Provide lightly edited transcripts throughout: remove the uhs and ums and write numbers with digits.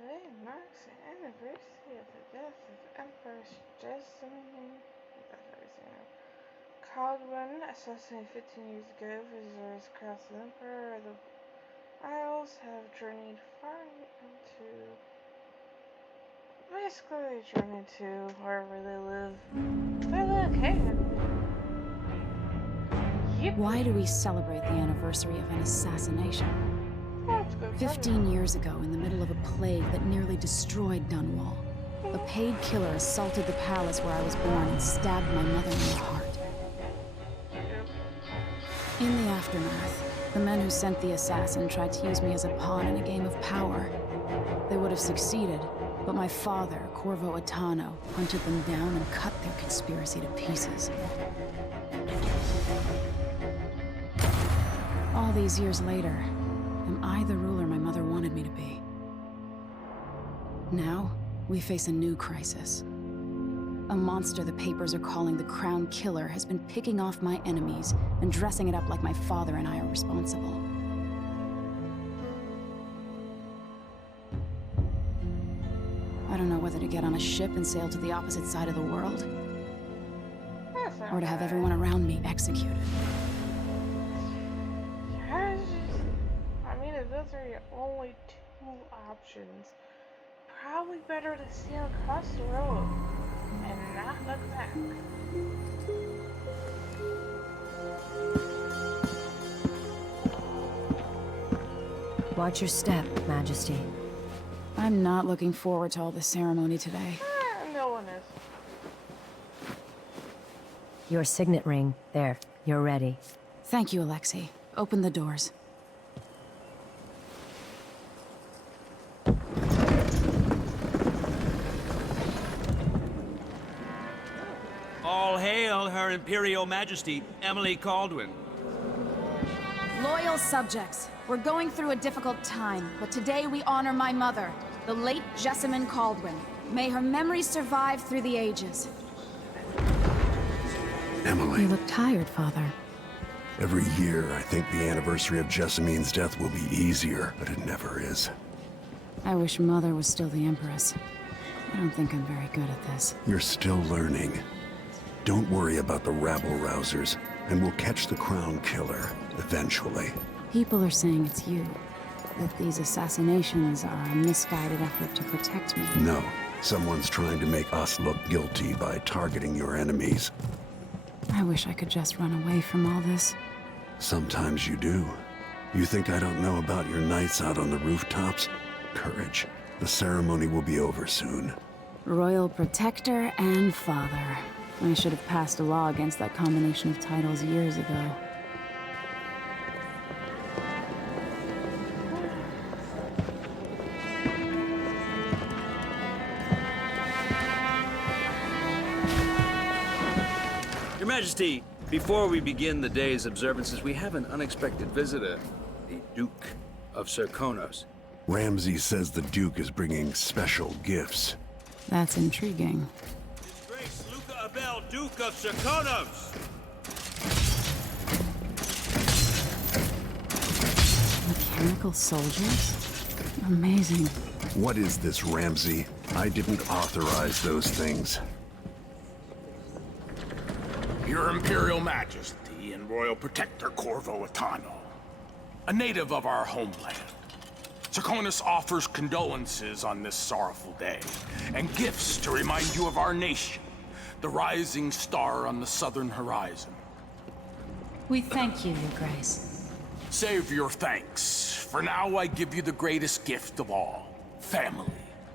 Today marks the anniversary of the death of Empress Jessamine Caldwin, assassinated 15 years ago. Visitors across the Emperor of the Isles have journeyed far into... Basically, they journey to wherever they live. They're located. Yep. Why do we celebrate the anniversary of an assassination? 15 years ago, in the middle of a plague that nearly destroyed Dunwall, a paid killer assaulted the palace where I was born and stabbed my mother in the heart. In the aftermath, the men who sent the assassin tried to use me as a pawn in a game of power. They would have succeeded, but my father, Corvo, hunted them down and cut their conspiracy to pieces. All these years later, am I the ruler my mother wanted me to be? Now, we face a new crisis. A monster the papers are calling the Crown Killer has been picking off my enemies and dressing it up like my father and I are responsible. I don't know whether to get on a ship and sail to the opposite side of the world, or to have everyone around me executed. If those are your only two options, probably better to sail across the road and not look back. Watch your step, Majesty. I'm not looking forward to all this ceremony today. No one is. Your signet ring. There, you're ready. Thank you, Alexei. Open the doors. All hail Her Imperial Majesty, Emily Caldwin. Loyal subjects, we're going through a difficult time, but today we honor my mother, the late Jessamine Caldwin. May her memory survive through the ages. Emily. You look tired, Father. Every year, I think the anniversary of Jessamine's death will be easier, but it never is. I wish Mother was still the Empress. I don't think I'm very good at this. You're still learning. Don't worry about the rabble-rousers, and we'll catch the Crown Killer, eventually. People are saying it's you. That these assassinations are a misguided effort to protect me. No. Someone's trying to make us look guilty by targeting your enemies. I wish I could just run away from all this. Sometimes you do. You think I don't know about your nights out on the rooftops? Courage. The ceremony will be over soon. Royal Protector and Father. I should have passed a law against that combination of titles years ago. Your Majesty, before we begin the day's observances, we have an unexpected visitor, the Duke of Serkonos. Ramsay says the Duke is bringing special gifts. That's intriguing. His Grace Luca Abel, Duke of Serkonos! Mechanical soldiers? Amazing. What is this, Ramsay? I didn't authorize those things. Your Imperial Majesty and Royal Protector Corvo, a native of our homeland. Serkonos offers condolences on this sorrowful day, and gifts to remind you of our nation, the rising star on the southern horizon. We thank you, Your Grace. Save your thanks. For now, I give you the greatest gift of all, family.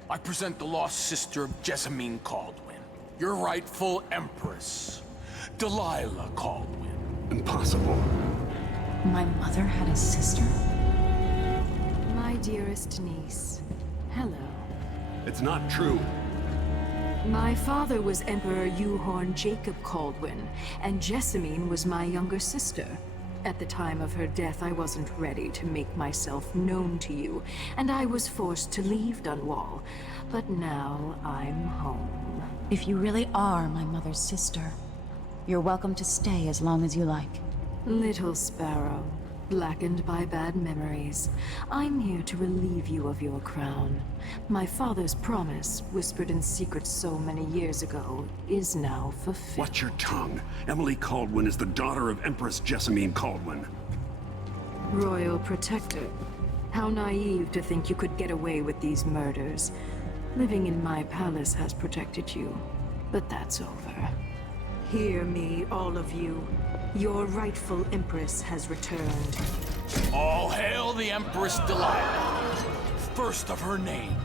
I present the lost sister of Jessamine Caldwin, your rightful Empress, Delilah Caldwin. Impossible. My mother had a sister? My dearest niece, hello. It's not true. My father was Emperor Euhorn Jacob Caldwin, and Jessamine was my younger sister. At the time of her death, I wasn't ready to make myself known to you, and I was forced to leave Dunwall. But now I'm home. If you really are my mother's sister, you're welcome to stay as long as you like. Little Sparrow, blackened by bad memories. I'm here to relieve you of your crown. My father's promise, whispered in secret so many years ago, is now fulfilled. Watch your tongue. Emily Caldwin is the daughter of Empress Jessamine Caldwin. Royal Protector. How naive to think you could get away with these murders. Living in my palace has protected you, but that's over. Hear me, all of you. Your rightful Empress has returned. All hail the Empress Delilah, first of her name.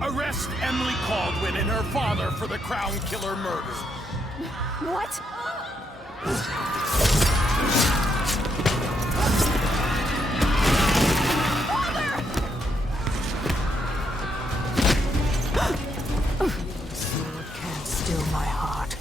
Arrest Emily Caldwin and her father for the Crown Killer murder. What? Sword can't still my heart.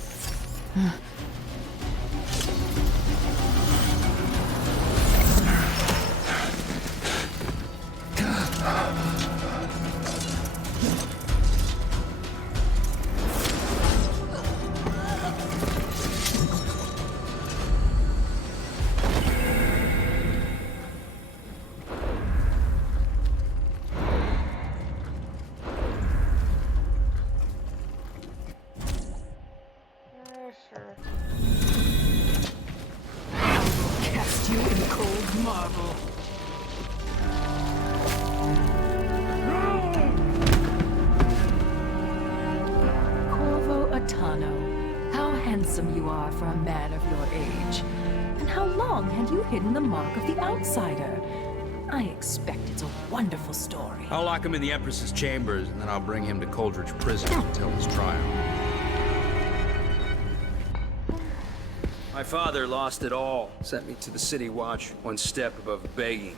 Sure. Cast you in cold marble. Corvo Atano, how handsome you are for a man of your age. And how long had you hidden the mark of the outsider? I expect it's a wonderful story. I'll lock him in the Empress's chambers, and then I'll bring him to Coldridge Prison until his trial. My father lost it all. Sent me to the City Watch, one step above begging.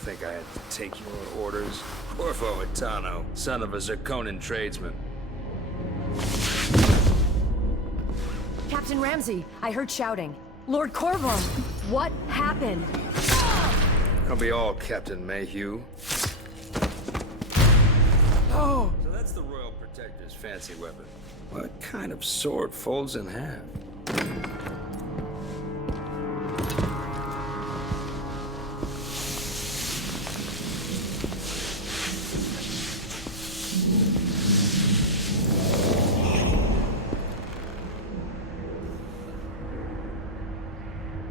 Think I had to take your orders? Corvo Atano, son of a Zirconan tradesman. Captain Ramsey, I heard shouting. Lord Corvo, what happened? That'll be all, Captain Mayhew. Oh! So that's the Royal Protector's fancy weapon. What kind of sword folds in half?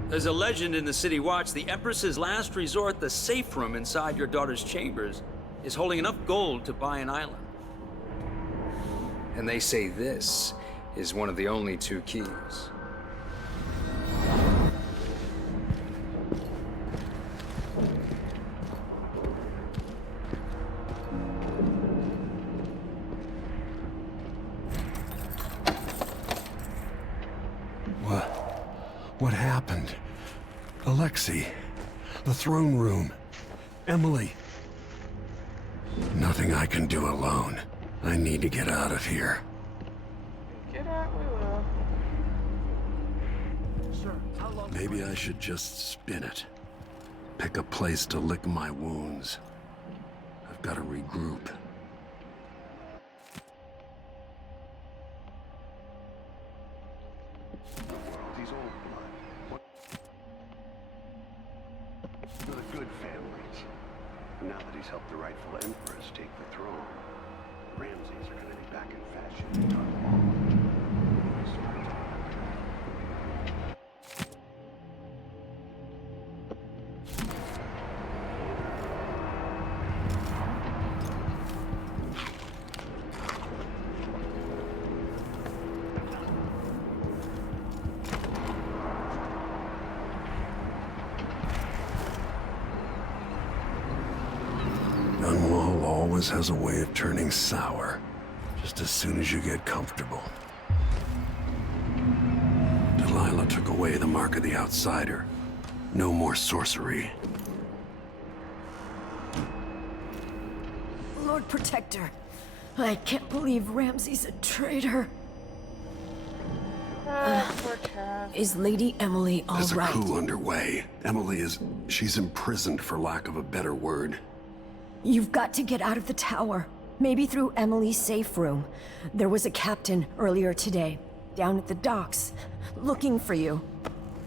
There's a legend in the City Watch, the Empress's last resort, the safe room inside your daughter's chambers, is holding enough gold to buy an island. And they say this is one of the only two keys. What happened? Alexei, the throne room, Emily. Nothing I can do alone. I need to get out of here. Get out, we will. Maybe I should just spin it. Pick a place to lick my wounds. I've got to regroup. He's old blood. The good families. Now that he's helped the rightful empress take the throne, the Ramseys are going to be back in fashion. Dunwall always has a way of turning sour, just as soon as you get comfortable. Delilah took away the mark of the outsider. No more sorcery. Lord Protector, I can't believe Ramsey's a traitor. Poor Cass. Is Lady Emily all There's a right? coup underway. She's imprisoned for lack of a better word. You've got to get out of the tower. Maybe through Emily's safe room. There was a captain earlier today, down at the docks, looking for you.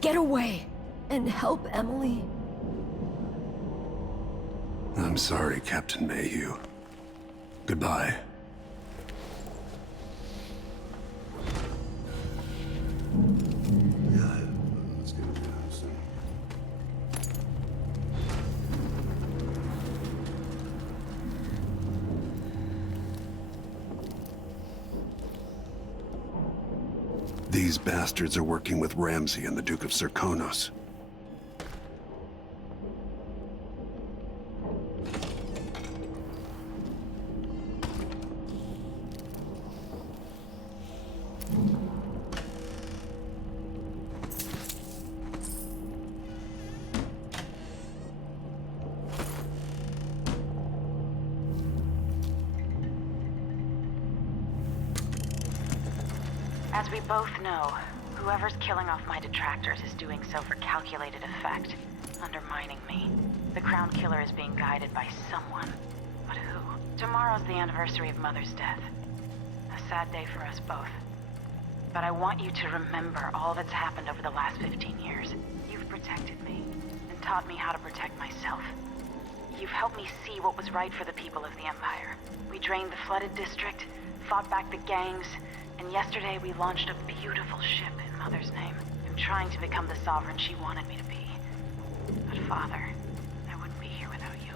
Get away and help Emily. I'm sorry, Captain Mayhew. Goodbye. Yeah, let's get into this. These bastards are working with Ramsey and the Duke of Serkonos. As we both know, whoever's killing off my detractors is doing so for calculated effect, undermining me. The Crown Killer is being guided by someone. But who? Tomorrow's the anniversary of Mother's death. A sad day for us both. But I want you to remember all that's happened over the last 15 years. You've protected me, and taught me how to protect myself. You've helped me see what was right for the people of the Empire. We drained the flooded district, fought back the gangs, and yesterday we launched a beautiful ship in Mother's name. I'm trying to become the sovereign she wanted me to be. But Father, I wouldn't be here without you.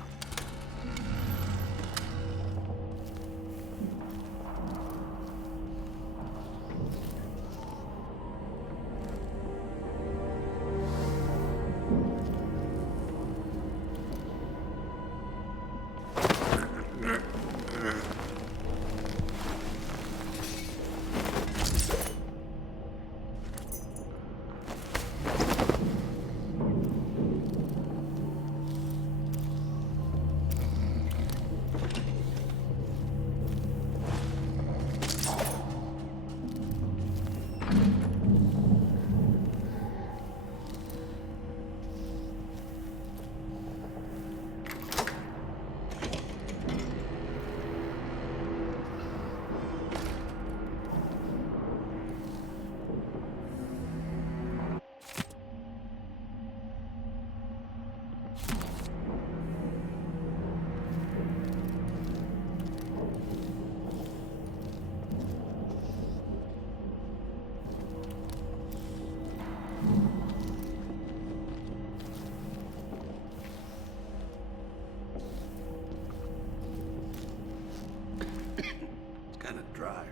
Dry.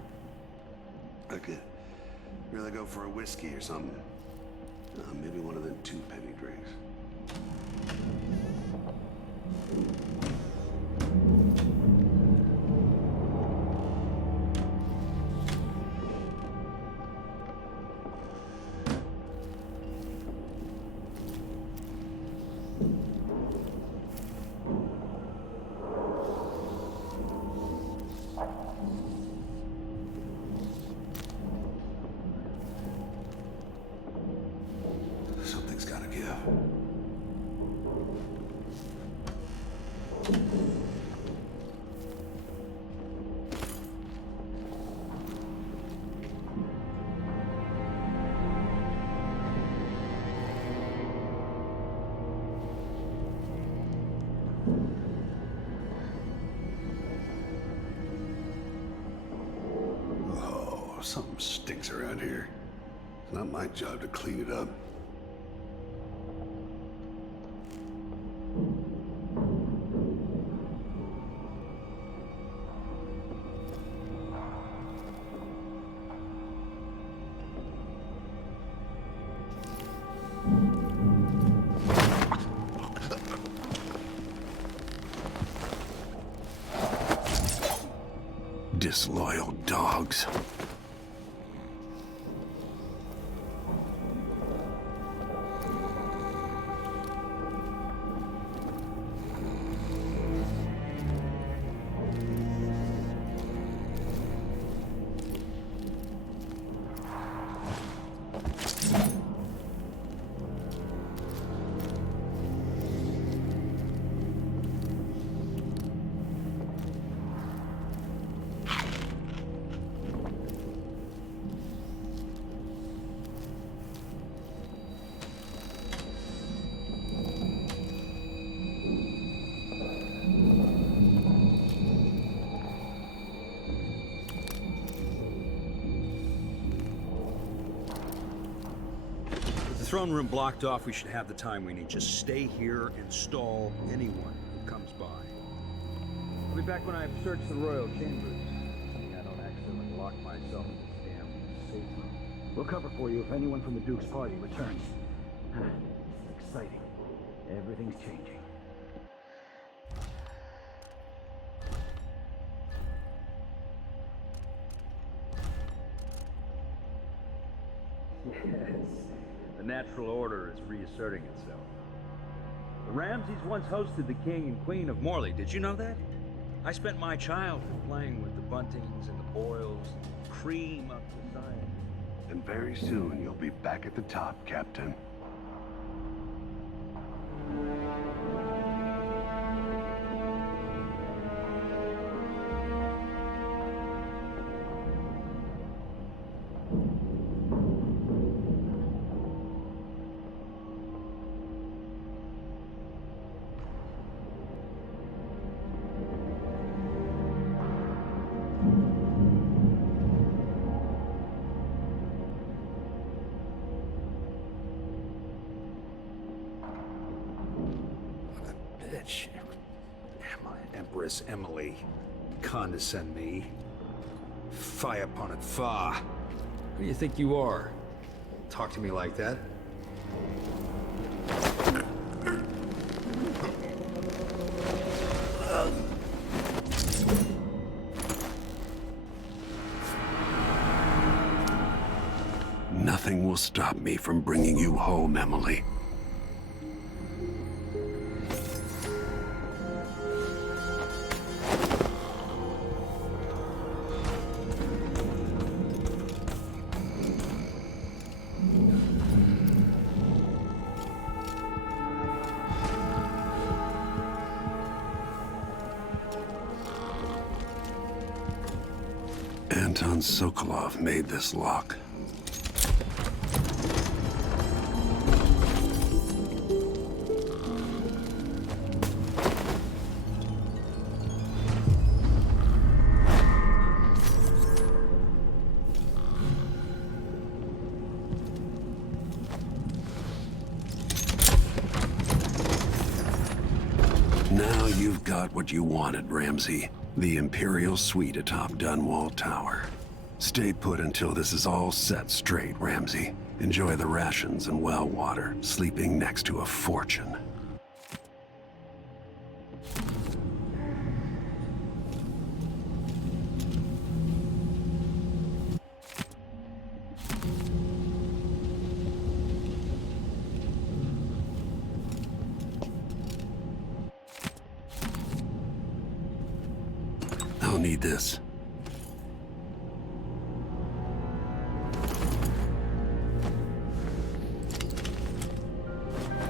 I could really go for a whiskey or something. Maybe one of them 2-penny drinks. Something's gotta give. Oh, something stinks around here. It's not my job to clean it up. Disloyal dogs. throne room blocked off, we should have the time we need. Just stay here and stall anyone who comes by. I'll be back when I've searched the royal chambers. I don't accidentally lock myself in this damn safe room. We'll cover for you if anyone from the Duke's party returns. It's exciting. Everything's changing. Yes, the natural order is reasserting itself. The Ramses once hosted the king and queen of Morley. Did you know that? I spent my childhood playing with the Buntings and the Boyles, cream of society. And very soon you'll be back at the top, Captain. Bitch. Empress Emily. Condescend me. Fie upon it, fa. Who do you think you are? Talk to me like that? Nothing will stop me from bringing you home, Emily. Anton Sokolov made this lock. Now you've got what you wanted, Ramsey. The Imperial Suite atop Dunwall Tower. Stay put until this is all set straight, Ramsey. Enjoy the rations and well water, sleeping next to a fortune. I'll need this.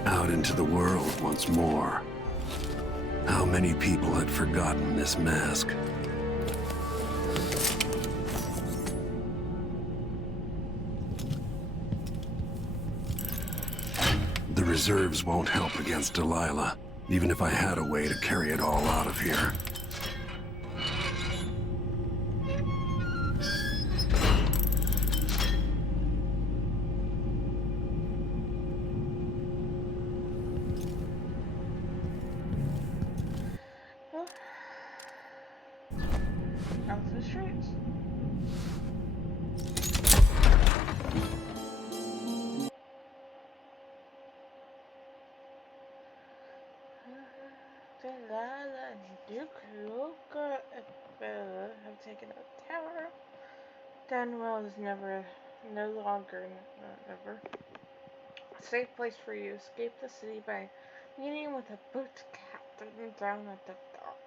Out into the world once more. How many people had forgotten this mask? The reserves won't help against Delilah, even if I had a way to carry it all out of here. Out to the streets. Delilah and Duke Luca have taken a tower. Dunwell is no longer a safe place for you. Escape the city by meeting with a boot captain down at the docks.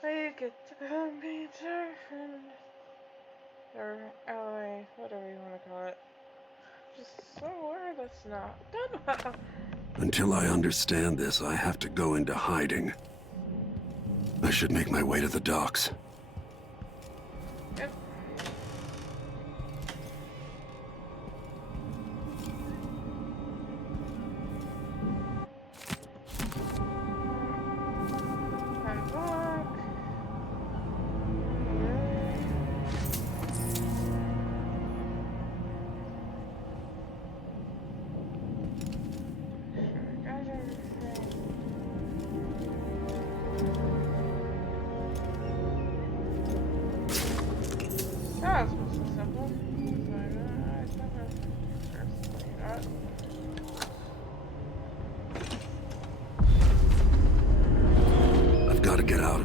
I get to come meet our friend. Or ally, whatever you want to call it. Just somewhere that's not Dunwell. Until I understand this, I have to go into hiding. I should make my way to the docks. Yep.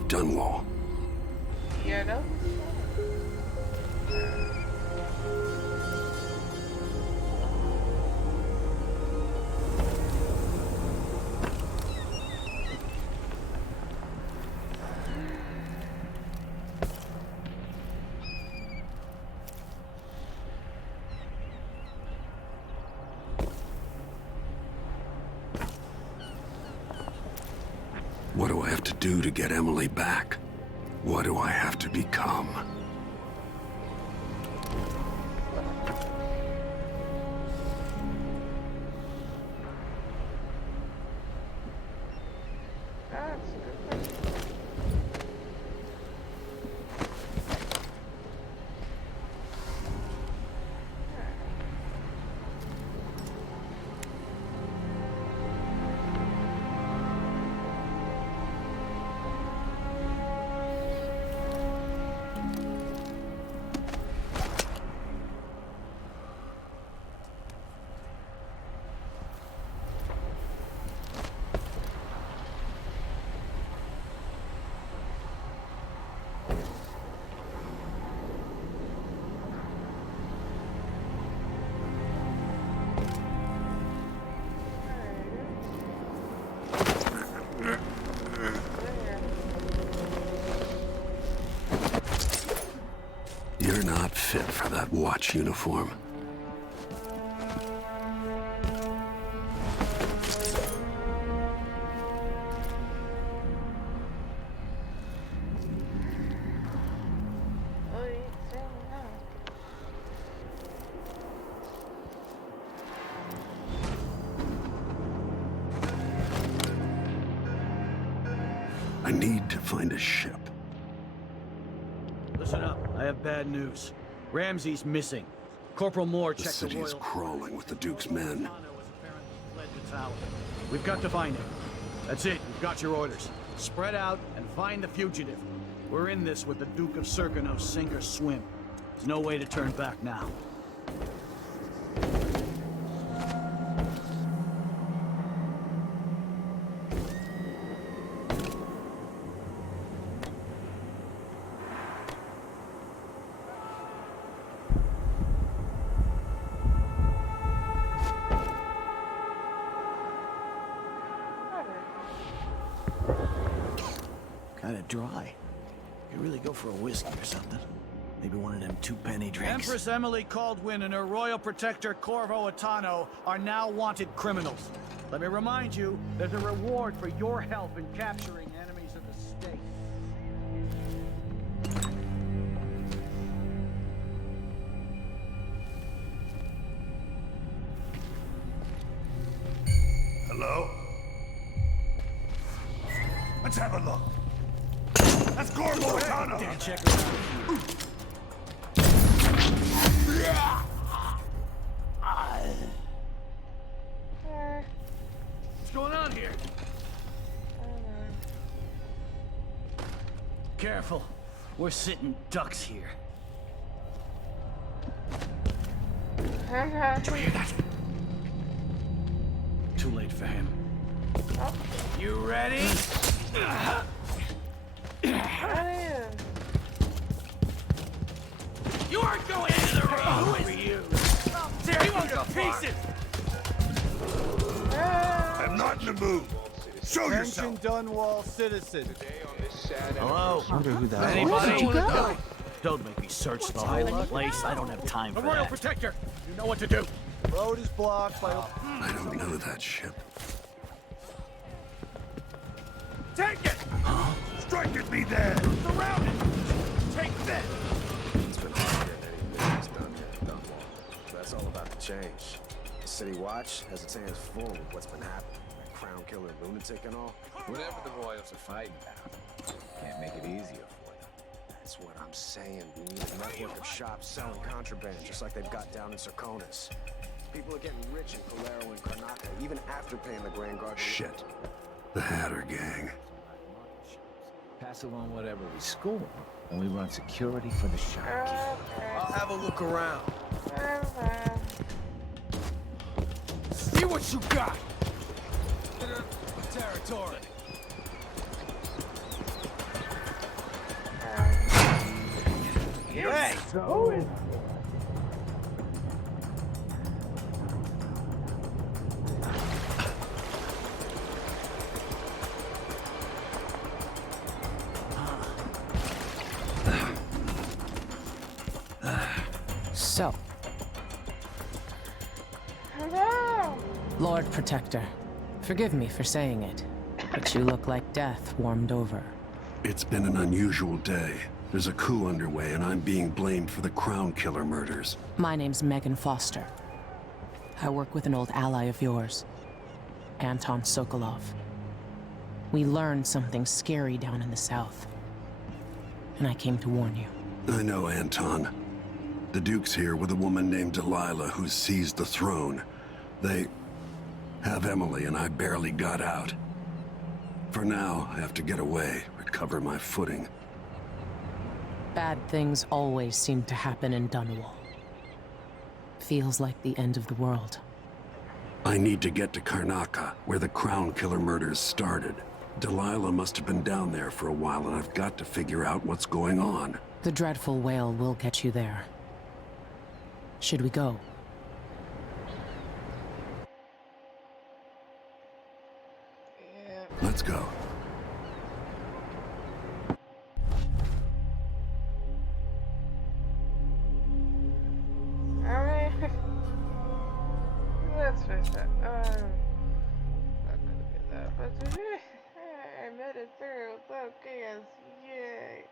of Dunwall. Yeah, that was What do I have to do to get Emily back? What do I have to become? that's a good question. You're not fit for that watch uniform. Oh, you saying no. I need to find a ship. Listen up. I have bad news. Ramsey's missing. Corporal Moore The checked city is Royal... crawling with the Duke's men. Fled the tower. We've got to find him. That's it. You've got your orders. Spread out and find the fugitive. We're in this with the Duke of Serkino, sink or swim. There's no way to turn back now. Kinda dry. You really go for a whiskey or something. Maybe one of them two-penny drinks. Empress Emily Caldwin and her royal protector Corvo Atano are now wanted criminals. Let me remind you, there's a reward for your help in capturing enemies of the state. Hello? Let's have a look. That's Corvo Atano! Dan, check it out. What's going on here? Careful. We're sitting ducks here. Did you hear that? Too late for him. Oh. You ready? You aren't going into the road for you. There, you won't go pieces. I'm not in the mood. Show yourself. Dunwall citizen. Hello? Wonder who that Anybody? Where'd you go? Don't make me search the whole place. I don't have time for that. The Royal Protector! You know what to do. Road is blocked by... I don't know that ship. Take it! Strike at me then! Surround it! Take this! It's been hard getting any business done here at Dunwall. That's all about to change. The City Watch has its hands full with what's been happening. That crown killer lunatic and all. Whatever the Royals are fighting about, can't make it easier for them. That's what I'm saying. We need a network of shops selling contraband, just like they've got down in Serkonis. People are getting rich in Calero and Karnaka, even after paying the Grand Guard. Shit. The Hatter gang. Pass along whatever we score, and we run security for the shopkeep. I'll have a look around. See what you got! Territory. Who is So, hello? Lord Protector, forgive me for saying it, but you look like death warmed over. It's been an unusual day. There's a coup underway, and I'm being blamed for the Crown Killer murders. My name's Megan Foster. I work with an old ally of yours, Anton Sokolov. We learned something scary down in the south, and I came to warn you. I know Anton. The Duke's here with a woman named Delilah who's seized the throne. They have Emily, and I barely got out. For now, I have to get away, recover my footing. Bad things always seem to happen in Dunwall. Feels like the end of the world. I need to get to Karnaca, where the Crown Killer murders started. Delilah must have been down there for a while, and I've got to figure out what's going on. The dreadful whale will get you there. Should we go? Yeah. Let's go. Alright. Let's face it. Not gonna do that, but I made it through. It's okay, yay.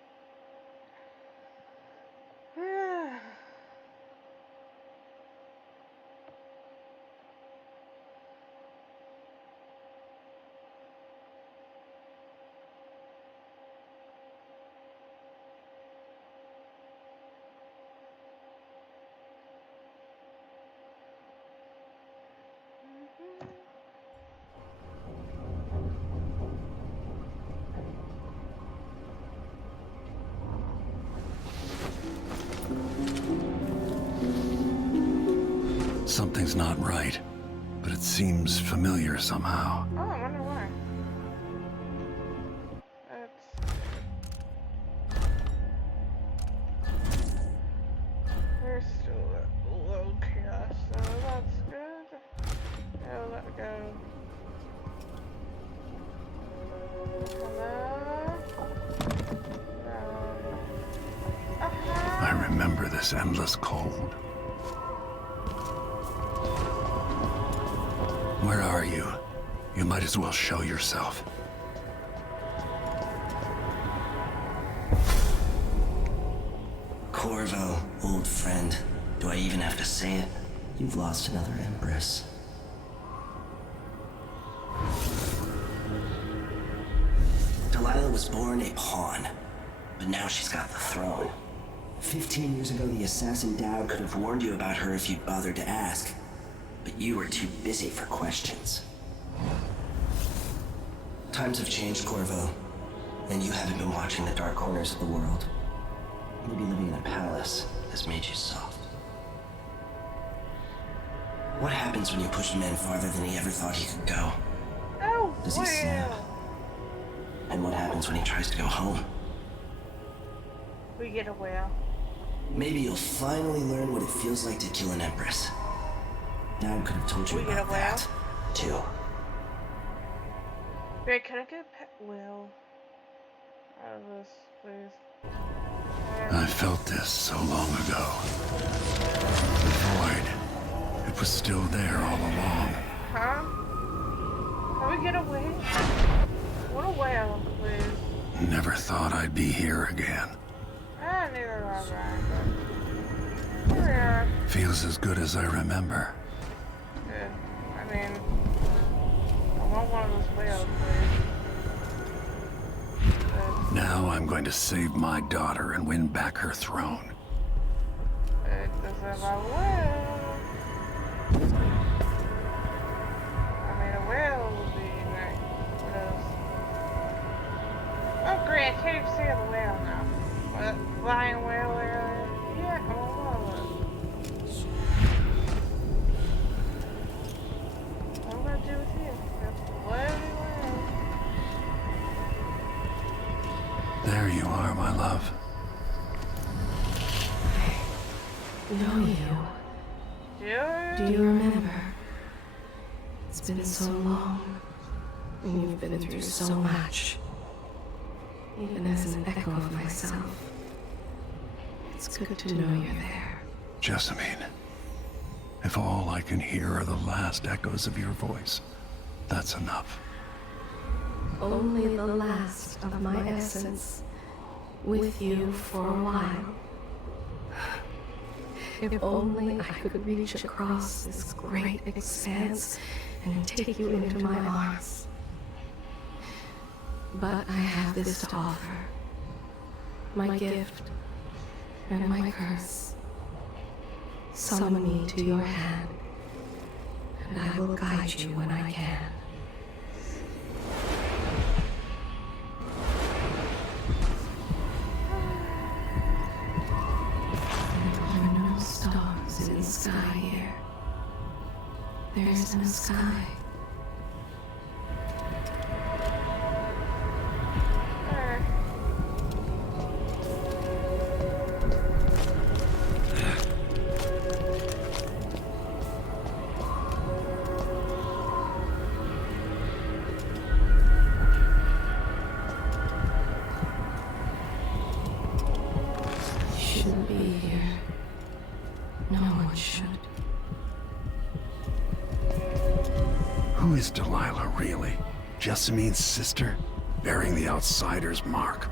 Something's not right, but it seems familiar somehow. Oh, I wonder why. We're still at low chaos, so that's good. Oh, let it go. Hello? I remember this endless cold. Where are you? You might as well show yourself. Corvo, old friend. Do I even have to say it? You've lost another Empress. Delilah was born a pawn, but now she's got the throne. 15 years ago, the assassin Dowd could have warned you about her if you'd bothered to ask. But you were too busy for questions. Times have changed, Corvo. And you haven't been watching the dark corners of the world. Maybe living in a palace has made you soft. What happens when you push a man farther than he ever thought he could go? Oh, Does he snap? And what happens when he tries to go home? We get a whale. Maybe you'll finally learn what it feels like to kill an Empress. Dad could have told you We get a about whale? that, too. Wait, can I get a pet whale out of this, please? I felt this so long ago. The void. It was still there all along. Huh? Can we get a whale? What a whale, please. Never thought I'd be here again. Neither was I, but here we are. Feels as good as I remember. Good. I mean, I want one of those whales, please. Now I'm going to save my daughter and win back her throne. Because if I will, I mean, a whale would be nice. What else? Oh, great, I can't even see the whale now. What? Flying whale area? Yeah, I want it. What am I gonna do with you? There you are, my love. know you. Do you remember? It's been so long, and you've been through so much. Even as an echo of myself, it's good to know you're there. Jessamine, if all I can hear are the last echoes of your voice, that's enough. Only the last of my essence, with you for a while. If only I could reach across this great expanse and take you into my arms. But I have this to offer. My gift and my curse. Summon me to your hand, and I will guide you when I can. There are no stars in the sky here. There isn't a sky. Shouldn't be here. No one should. Who is Delilah, really? Jessamine's sister? Bearing the outsider's mark.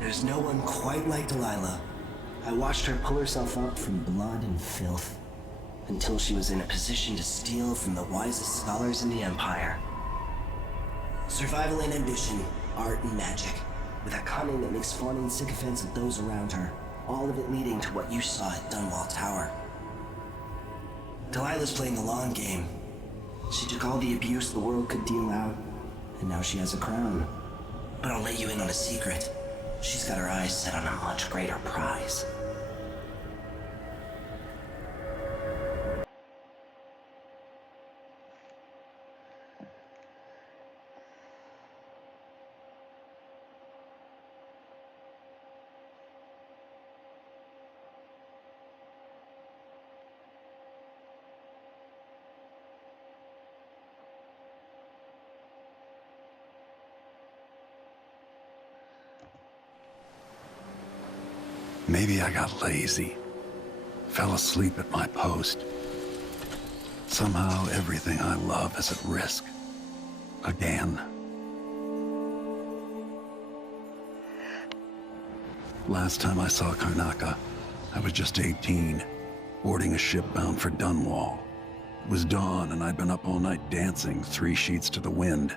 There's no one quite like Delilah. I watched her pull herself up from blood and filth, until she was in a position to steal from the wisest scholars in the Empire. Survival and ambition, art and magic, with a cunning that makes fawning sycophants of those around her, all of it leading to what you saw at Dunwall Tower. Delilah's playing the long game. She took all the abuse the world could deal out, and now she has a crown. But I'll let you in on a secret. She's got her eyes set on a much greater prize. Maybe I got lazy. Fell asleep at my post. Somehow everything I love is at risk. Again. Last time I saw Karnaca, I was just 18, boarding a ship bound for Dunwall. It was dawn and I'd been up all night dancing 3 sheets to the wind.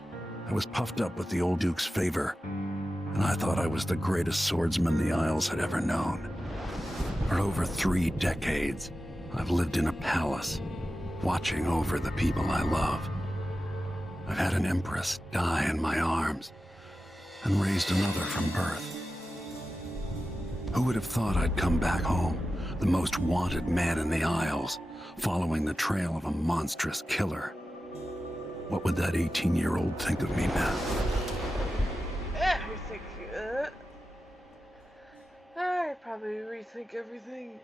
I was puffed up with the old Duke's favor, and I thought I was the greatest swordsman the Isles had ever known. For over 3 decades, I've lived in a palace, watching over the people I love. I've had an empress die in my arms, and raised another from birth. Who would have thought I'd come back home, the most wanted man in the Isles, following the trail of a monstrous killer? What would that 18-year-old think of me now? I probably rethink everything.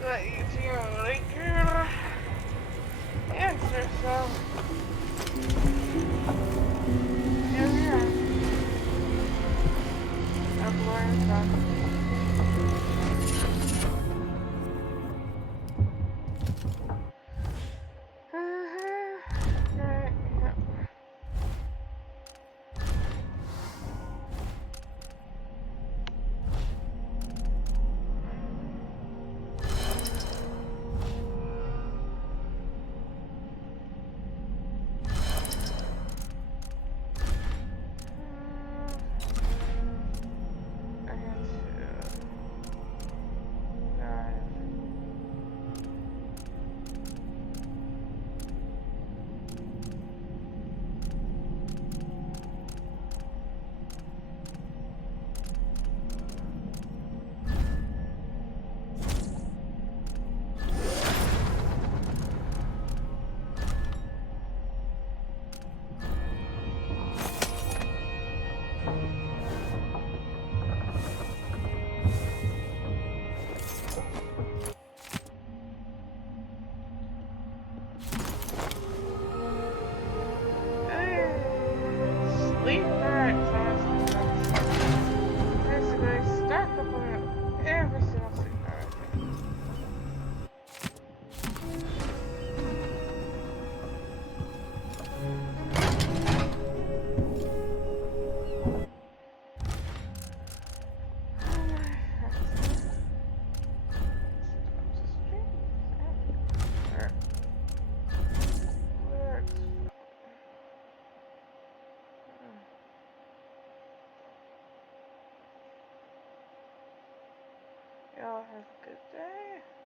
That you like answer so. Yeah. I've learned some. Y'all have a good day.